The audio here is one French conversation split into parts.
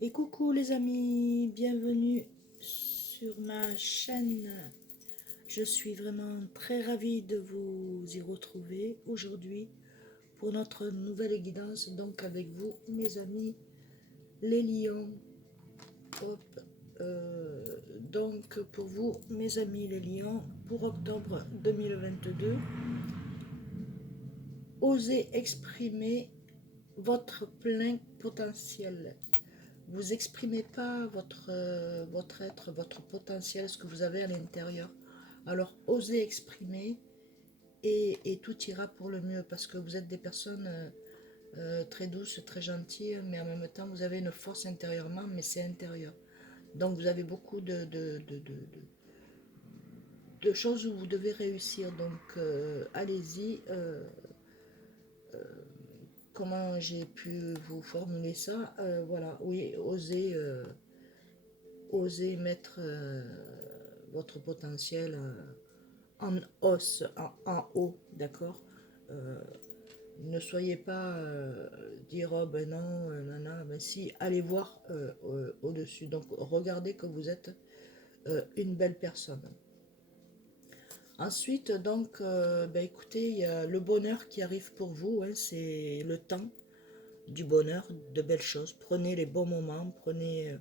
Et coucou les amis, bienvenue sur ma chaîne. Je suis vraiment très ravie de vous y retrouver aujourd'hui pour notre nouvelle guidance, donc avec vous mes amis les lions. Hop. Donc pour vous mes amis les lions, pour octobre 2022, osez exprimer votre plein potentiel. Vous exprimez pas votre être, votre potentiel, ce que vous avez à l'intérieur. Alors osez exprimer et tout ira pour le mieux parce que vous êtes des personnes très douces, très gentilles, mais en même temps vous avez une force intérieurement, mais c'est intérieur. Donc vous avez beaucoup de choses où vous devez réussir. Donc allez-y. Comment j'ai pu vous formuler ça? Voilà, oui, osez mettre votre potentiel en hausse, en haut, d'accord. Euh, Ne soyez pas dire oh ben non, nana, ben si, allez voir au-dessus. Donc regardez que vous êtes une belle personne. Ensuite, donc, ben écoutez, il y a le bonheur qui arrive pour vous, hein, c'est le temps du bonheur, de belles choses. Prenez les bons moments, prenez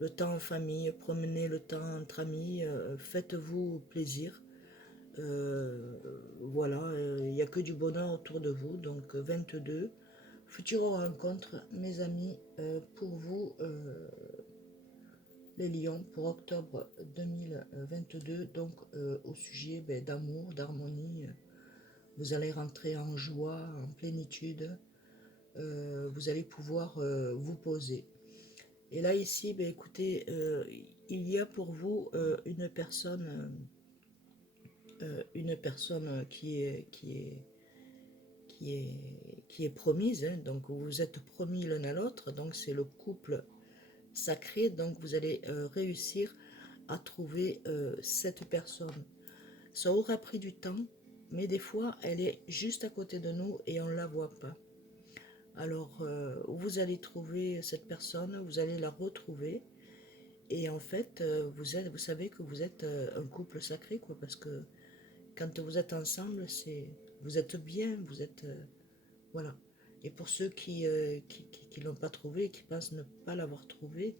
le temps en famille, prenez le temps entre amis, faites-vous plaisir. Voilà, il n'y a que du bonheur autour de vous. Donc 22, future rencontre, mes amis, pour vous, les lions, pour octobre 2022. Donc au sujet ben, d'amour, d'harmonie, vous allez rentrer en joie, en plénitude. Vous allez pouvoir vous poser. Et là ici, ben, écoutez, il y a pour vous une personne qui est promise, hein, donc vous vous êtes promis l'un à l'autre, donc c'est le couple sacré, donc vous allez réussir à trouver cette personne. Ça aura pris du temps, mais des fois elle est juste à côté de nous et on ne la voit pas. Alors vous allez trouver cette personne, vous allez la retrouver. Et en fait, vous savez que vous êtes un couple sacré, quoi, parce que quand vous êtes ensemble, vous êtes bien, vous êtes, voilà. Et pour ceux qui l'ont pas trouvé, qui pensent ne pas l'avoir trouvé,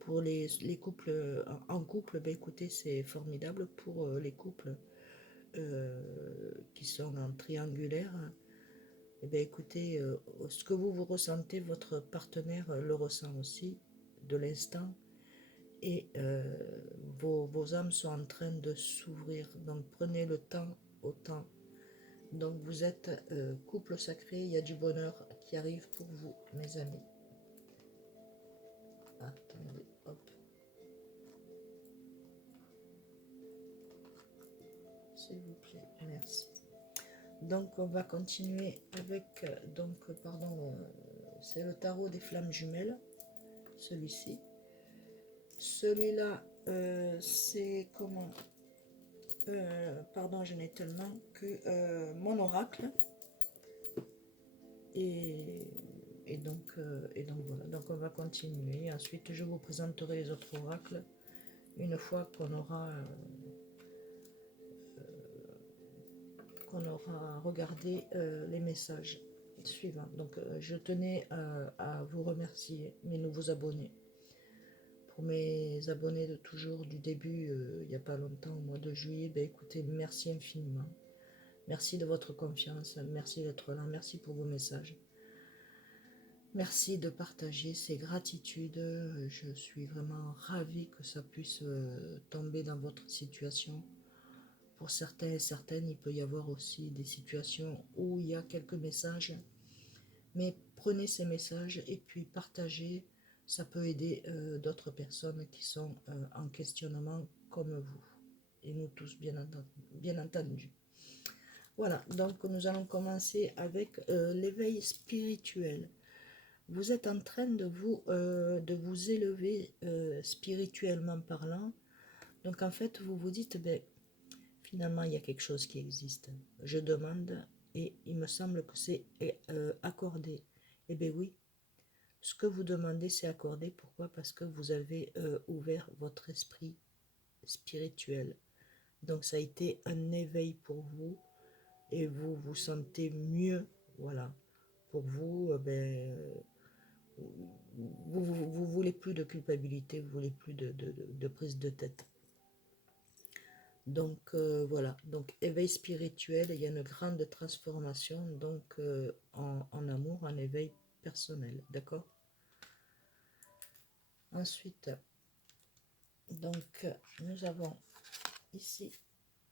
pour les couples en couple, ben écoutez, c'est formidable. Pour les couples qui sont en triangulaire, eh ben écoutez, ce que vous ressentez, votre partenaire le ressent aussi, de l'instant. Et vos âmes sont en train de s'ouvrir. Donc prenez le temps au temps. Donc vous êtes couple sacré, il y a du bonheur qui arrive pour vous, mes amis. Attendez, hop. S'il vous plaît, merci. Donc on va continuer avec, pardon, c'est le tarot des flammes jumelles, celui-ci. Celui-là, c'est comment pardon, je n'ai tellement que mon oracle. Et, et donc voilà, donc on va continuer. Ensuite, je vous présenterai les autres oracles une fois qu'on aura regardé les messages suivants. Donc je tenais à vous remercier, mes nouveaux abonnés. Pour mes abonnés de toujours, du début, il n'y a pas longtemps, au mois de juillet, ben écoutez, merci infiniment. Merci de votre confiance, merci d'être là, merci pour vos messages. Merci de partager ces gratitudes. Je suis vraiment ravie que ça puisse tomber dans votre situation. Pour certains et certaines, il peut y avoir aussi des situations où il y a quelques messages. Mais prenez ces messages et puis partagez. Ça peut aider d'autres personnes qui sont en questionnement comme vous. Et nous tous, bien entendu. Voilà, donc nous allons commencer avec l'éveil spirituel. Vous êtes en train de vous élever spirituellement parlant. Donc en fait, vous vous dites, ben, finalement, il y a quelque chose qui existe. Je demande et il me semble que c'est accordé. Eh bien oui, Ce que vous demandez, c'est accordé. Pourquoi? Parce que vous avez ouvert votre esprit spirituel. Donc ça a été un éveil pour vous et vous vous sentez mieux. Voilà. Pour vous, vous voulez plus de culpabilité, vous voulez plus de prise de tête. Donc voilà, donc éveil spirituel, il y a une grande transformation donc en amour, en éveil personnel, d'accord? Ensuite, donc nous avons ici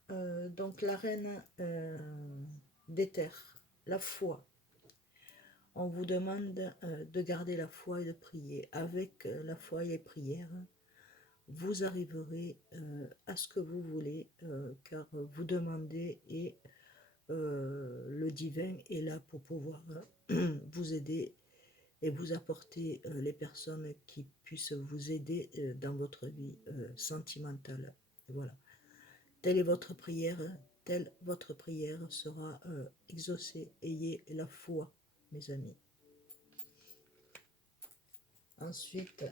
donc la reine d'éther, la foi. On vous demande de garder la foi et de prier. Avec la foi et les prières, vous arriverez à ce que vous voulez, car vous demandez et le divin est là pour pouvoir vous aider et vous apporter les personnes qui puissent vous aider dans votre vie sentimentale. Voilà. Telle est votre prière, telle votre prière sera exaucée. Ayez la foi, mes amis. Ensuite,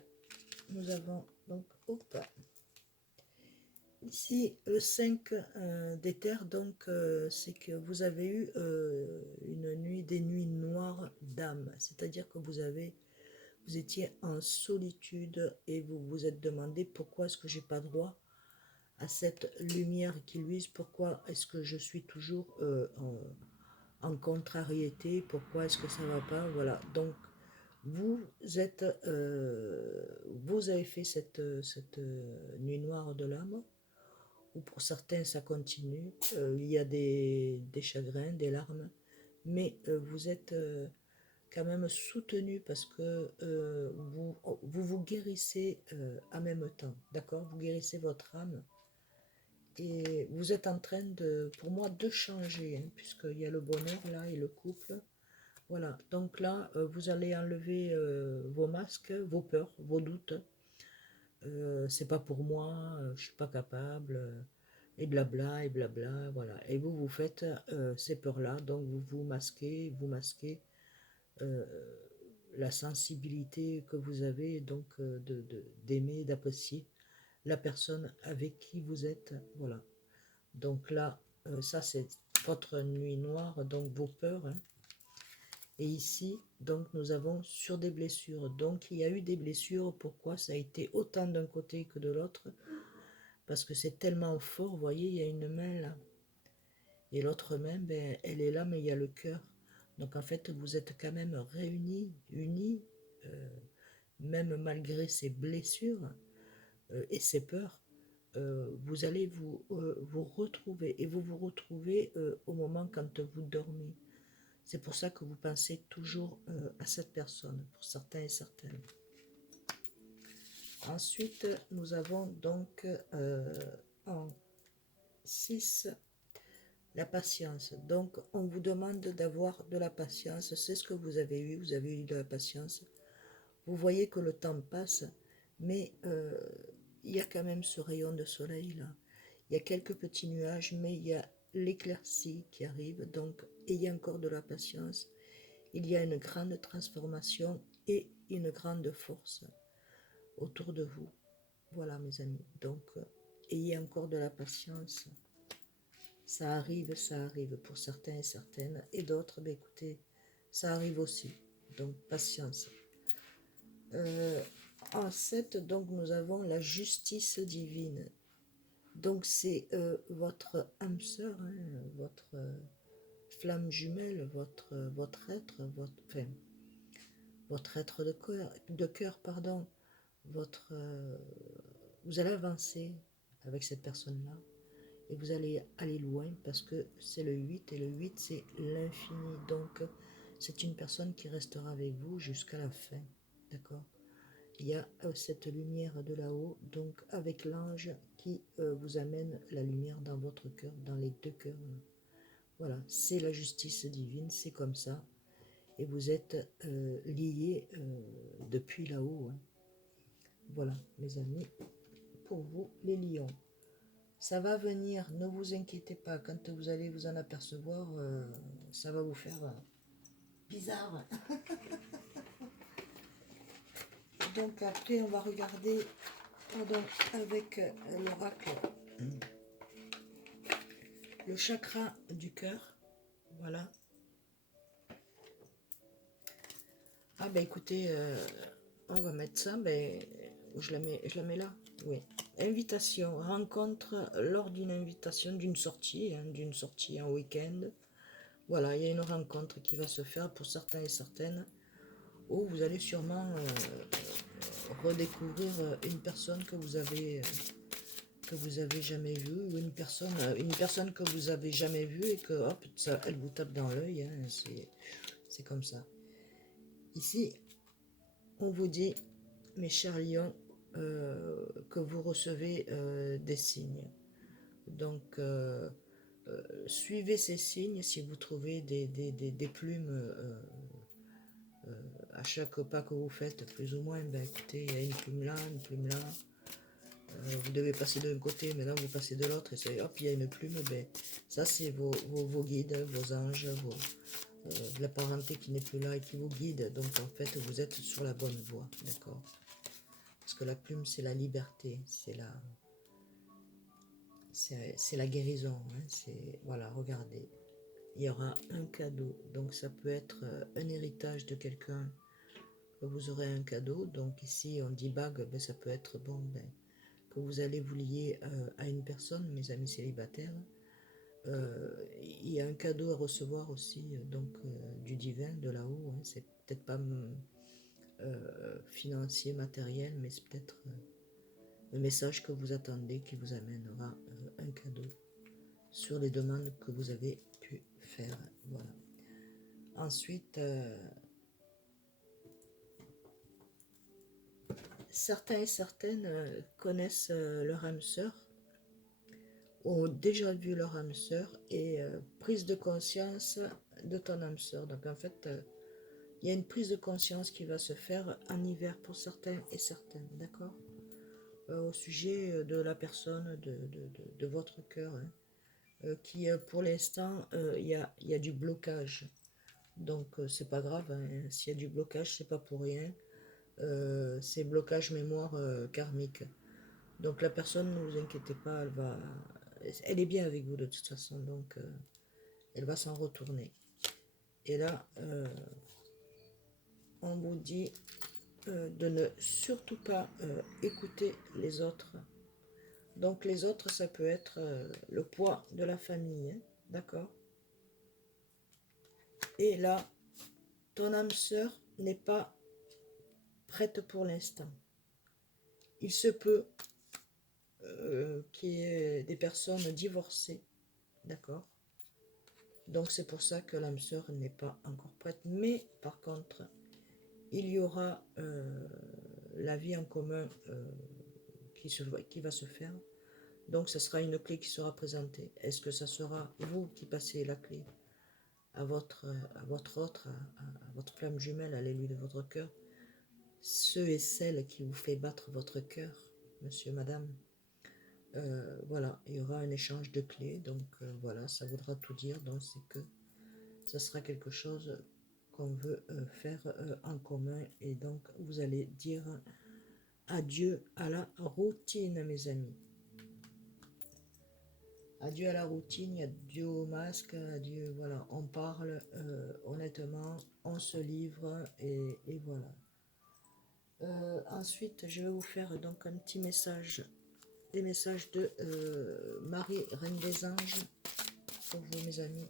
nous avons donc, hop, ici le 5 d'éther, donc c'est que vous avez eu une nuit, des nuits noires d'âme, c'est-à-dire que vous étiez en solitude et vous vous êtes demandé pourquoi est-ce que j'ai pas droit à cette lumière qui luise, pourquoi est-ce que je suis toujours en contrariété, pourquoi est-ce que ça va pas, voilà. Donc vous êtes, vous avez fait cette nuit noire de l'âme, ou pour certains ça continue, il y a des chagrins, des larmes, mais vous êtes quand même soutenu parce que vous guérissez en même temps, d'accord? Vous guérissez votre âme et vous êtes en train de, pour moi, de changer, hein, puisqu'il y a le bonheur là et le couple. Voilà, donc là, vous allez enlever vos masques, vos peurs, vos doutes. C'est pas pour moi, je suis pas capable, et blabla, voilà. Et vous, vous faites ces peurs-là, donc vous masquez euh, la sensibilité que vous avez, donc d'aimer, d'apprécier la personne avec qui vous êtes, voilà. Donc là, ça c'est votre nuit noire, donc vos peurs, hein. Et ici, donc nous avons sur des blessures. Donc il y a eu des blessures. Pourquoi ça a été autant d'un côté que de l'autre? Parce que c'est tellement fort. Vous voyez, il y a une main là. Et l'autre main, ben, elle est là, mais il y a le cœur. Donc en fait, vous êtes quand même réunis, unis, euh, même malgré ces blessures et ces peurs. Vous allez vous retrouver. Et vous vous retrouvez au moment quand vous dormez. C'est pour ça que vous pensez toujours à cette personne, pour certains et certaines. Ensuite, nous avons donc en 6 la patience. Donc, on vous demande d'avoir de la patience. C'est ce que vous avez eu de la patience. Vous voyez que le temps passe, mais il y a quand même ce rayon de soleil là. Il y a quelques petits nuages, mais il y a l'éclaircie qui arrive. Donc, ayez encore de la patience. Il y a une grande transformation et une grande force autour de vous. Voilà mes amis. Donc, ayez encore de la patience. Ça arrive pour certains et certaines. Et d'autres, ben, écoutez, ça arrive aussi. Donc, patience. En 7, donc, nous avons la justice divine. Donc, c'est votre âme sœur, hein, votre flamme jumelle, votre être, votre être de cœur, pardon, votre, vous allez avancer avec cette personne-là et vous allez aller loin parce que c'est le 8 et le 8 c'est l'infini. Donc c'est une personne qui restera avec vous jusqu'à la fin, d'accord? Il y a cette lumière de là-haut, donc avec l'ange qui vous amène la lumière dans votre cœur, dans les deux cœurs. Voilà, c'est la justice divine, c'est comme ça. Et vous êtes liés depuis là-haut, hein. Voilà, mes amis, pour vous, les lions. Ça va venir, ne vous inquiétez pas, quand vous allez vous en apercevoir, ça va vous faire bizarre. Donc après, on va regarder, pardon, avec l'oracle, le chakra du cœur. Voilà. Ah ben écoutez, on va mettre ça, ben, je la mets là, oui. Invitation, rencontre lors d'une invitation, d'une sortie, hein, en week-end. Voilà, il y a une rencontre qui va se faire pour certains et certaines, où vous allez sûrement redécouvrir une personne que vous avez jamais vue, ou une personne que vous avez jamais vue et que hop, ça, elle vous tape dans l'œil, hein, c'est comme ça. Ici, on vous dit, mes chers lions, que vous recevez des signes. Donc, suivez ces signes. Si vous trouvez des plumes à chaque pas que vous faites, plus ou moins, ben écoutez, il y a une plume là, une plume là. Vous devez passer d'un côté, maintenant vous passez de l'autre, et c'est hop, il y a une plume. Ben, ça, c'est vos guides, vos anges, la parenté qui n'est plus là et qui vous guide. Donc, en fait, vous êtes sur la bonne voie, d'accord? Parce que la plume, c'est la liberté, c'est la guérison. Hein, voilà, regardez. Il y aura un cadeau. Donc ça peut être un héritage de quelqu'un. Vous aurez un cadeau. Donc ici, on dit bague, ben, ça peut être bon, ben, que vous allez vous lier à une personne, mes amis célibataires. Il y a un cadeau à recevoir aussi, donc du divin, de là-haut. Hein, c'est peut-être pas financier, matériel, mais c'est peut-être le message que vous attendez qui vous amènera un cadeau sur les demandes que vous avez pu faire. Voilà. Ensuite, certains et certaines connaissent leur âme sœur, ont déjà vu leur âme sœur et prise de conscience de ton âme sœur. Donc en fait, il y a une prise de conscience qui va se faire en hiver pour certains et certaines, d'accord, au sujet de la personne, de votre cœur, hein, qui pour l'instant, il y a du blocage. Donc c'est pas grave, hein. S'il y a du blocage, c'est pas pour rien. C'est blocage mémoire karmique. Donc la personne, ne vous inquiétez pas, elle est bien avec vous de toute façon, donc elle va s'en retourner. Et là, on vous dit de ne surtout pas écouter les autres. Donc les autres, ça peut être le poids de la famille, hein, d'accord? Et là, ton âme sœur n'est pas prête pour l'instant. Il se peut qu'il y ait des personnes divorcées, d'accord? Donc c'est pour ça que l'âme sœur n'est pas encore prête. Mais par contre, il y aura la vie en commun qui va se faire. Donc ce sera une clé qui sera présentée. Est-ce que ça sera vous qui passez la clé à votre autre, à votre flamme jumelle, à l'élu de votre cœur, ceux et celles qui vous fait battre votre cœur, monsieur, madame? Voilà, il y aura un échange de clés, donc voilà, ça voudra tout dire, donc c'est que ça sera quelque chose qu'on veut faire en commun, et donc vous allez dire adieu à la routine, mes amis. Adieu à la routine, adieu au masque, adieu, voilà, on parle honnêtement, on se livre, et voilà. Ensuite, je vais vous faire donc un petit message, des messages de Marie, Reine des Anges, pour vous, mes amis,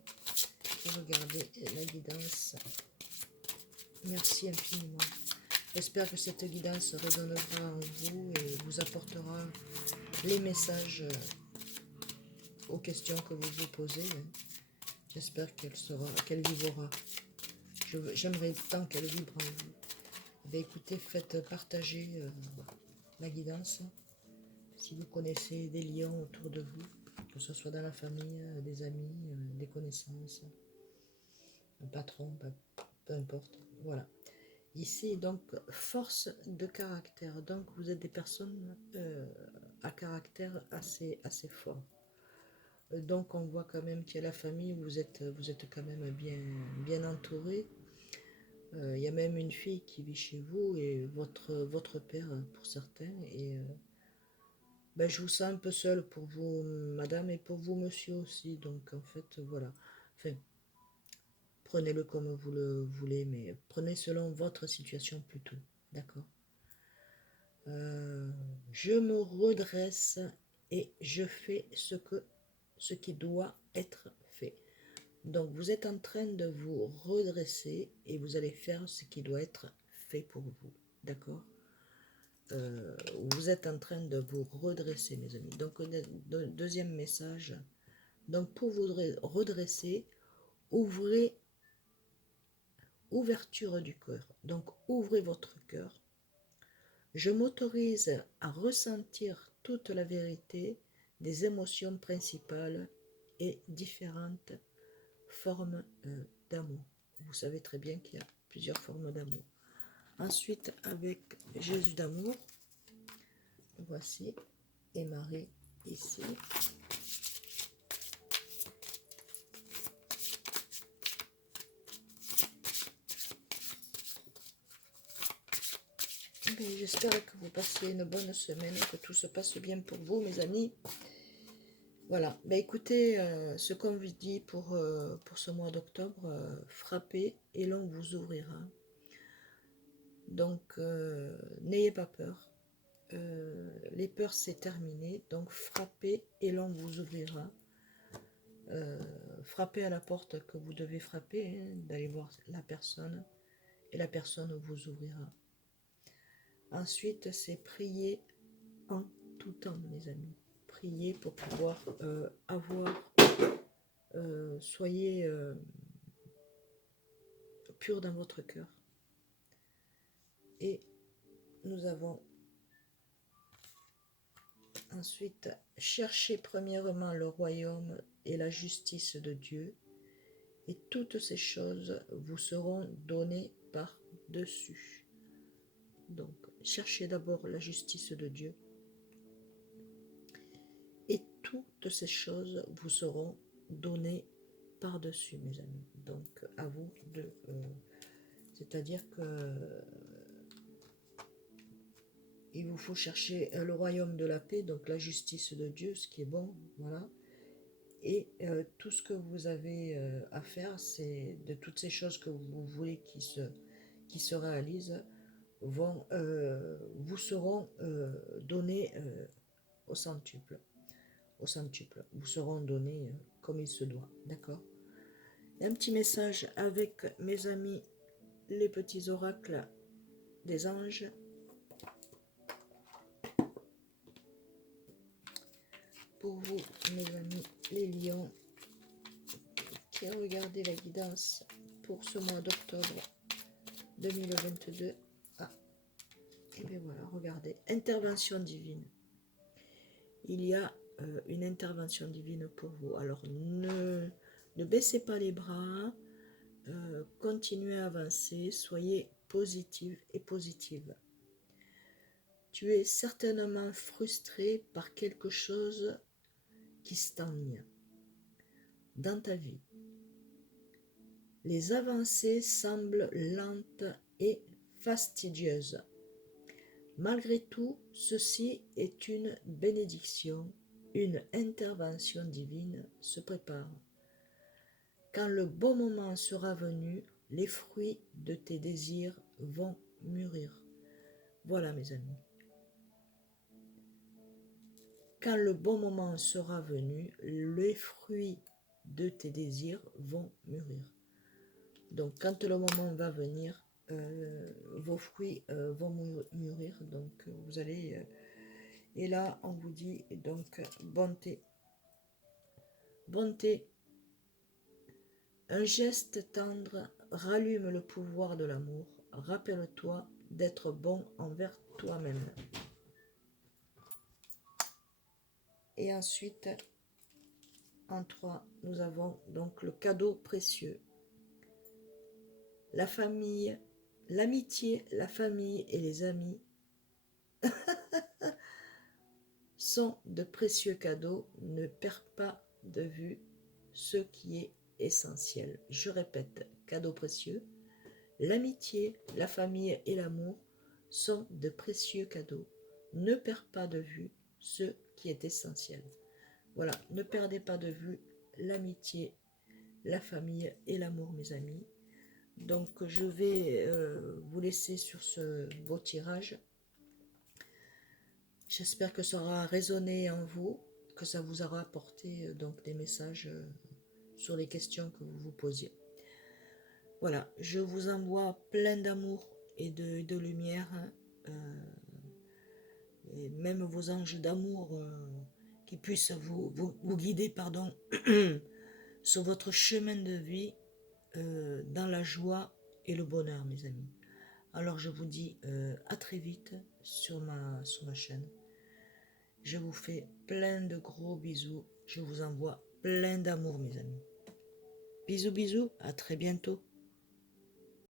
qui regardez la guidance. Merci infiniment. J'espère que cette guidance résonnera en vous et vous apportera les messages aux questions que vous vous posez. J'espère qu'elle vibrera. J'aimerais tant qu'elle vibre en vous. Eh écoutez, faites partager la guidance. Si vous connaissez des lions autour de vous, que ce soit dans la famille, des amis, des connaissances, un patron, peu importe. Voilà. Ici, donc, force de caractère. Donc, vous êtes des personnes à caractère assez fort. Donc, on voit quand même qu'il y a la famille, vous êtes quand même bien entouré. Il y a même une fille qui vit chez vous et votre père pour certains. Et ben, je vous sens un peu seule pour vous, madame, et pour vous, monsieur aussi. Donc, en fait, voilà. Enfin, prenez-le comme vous le voulez, mais prenez selon votre situation plutôt. D'accord? Je me redresse et je fais ce qui doit être fait. Donc, vous êtes en train de vous redresser et vous allez faire ce qui doit être fait pour vous. D'accord? Vous êtes en train de vous redresser, mes amis. Donc, deuxième message. Donc, pour vous redresser, ouverture du cœur. Donc, ouvrez votre cœur. Je m'autorise à ressentir toute la vérité des émotions principales et différentes formes d'amour. Vous savez très bien qu'il y a plusieurs formes d'amour. Ensuite, avec Jésus d'amour, voici, et Marie ici. J'espère que vous passiez une bonne semaine, que tout se passe bien pour vous, mes amis. Voilà, écoutez, ce qu'on vous dit pour ce mois d'octobre, frappez et l'on vous ouvrira. Donc, n'ayez pas peur. Les peurs, c'est terminé. Donc, frappez et l'on vous ouvrira. Frappez à la porte que vous devez frapper, hein, d'aller voir la personne, et la personne vous ouvrira. Ensuite, c'est prier en tout temps, mes amis. Priez pour pouvoir soyez pur dans votre cœur. Et nous avons ensuite cherché premièrement le royaume et la justice de Dieu, et toutes ces choses vous seront données par-dessus. Donc, cherchez d'abord la justice de Dieu, et toutes ces choses vous seront données par-dessus, mes amis. Donc, à vous de... c'est-à-dire que il vous faut chercher le royaume de la paix, donc la justice de Dieu, ce qui est bon, voilà. Et tout ce que vous avez à faire, c'est de toutes ces choses que vous voulez qui se réalisent, vous seront données au centuple. Au centuple. Vous seront donnés comme il se doit. D'accord? Un petit message avec mes amis, les petits oracles des anges. Pour vous, mes amis, les lions, qui regardez la guidance pour ce mois d'octobre 2022. Ah, et bien voilà, regardez, intervention divine. Il y a une intervention divine pour vous. Alors ne baissez pas les bras, continuez à avancer, soyez positive et positive. Tu es certainement frustré par quelque chose qui stagne dans ta vie. Les avancées semblent lentes et fastidieuses. Malgré tout, ceci est une bénédiction, une intervention divine se prépare. Quand le bon moment sera venu, les fruits de tes désirs vont mûrir. Voilà, mes amis. Quand le bon moment sera venu, les fruits de tes désirs vont mûrir. Donc, quand le moment va venir, vos fruits vont mûrir. Donc, vous allez... et là, on vous dit, donc, bonté. Bonté. Un geste tendre rallume le pouvoir de l'amour. Rappelle-toi d'être bon envers toi-même. Et ensuite, en 3, nous avons donc le cadeau précieux. La famille, l'amitié, la famille et les amis sont de précieux cadeaux. Ne perds pas de vue ce qui est essentiel. Je répète, cadeau précieux. L'amitié, la famille et l'amour sont de précieux cadeaux. Ne perds pas de vue ce qui est essentiel. Voilà, ne perdez pas de vue l'amitié, la famille et l'amour, mes amis. Donc, je vais vous laisser sur ce beau tirage. J'espère que ça aura résonné en vous, que ça vous aura apporté donc des messages sur les questions que vous vous posiez. Voilà, je vous envoie plein d'amour et de lumière, hein, et même vos anges d'amour qui puissent vous guider, pardon, sur votre chemin de vie dans la joie et le bonheur, mes amis. Alors je vous dis à très vite sur ma chaîne. Je vous fais plein de gros bisous. Je vous envoie plein d'amour, mes amis. Bisous, bisous, à très bientôt.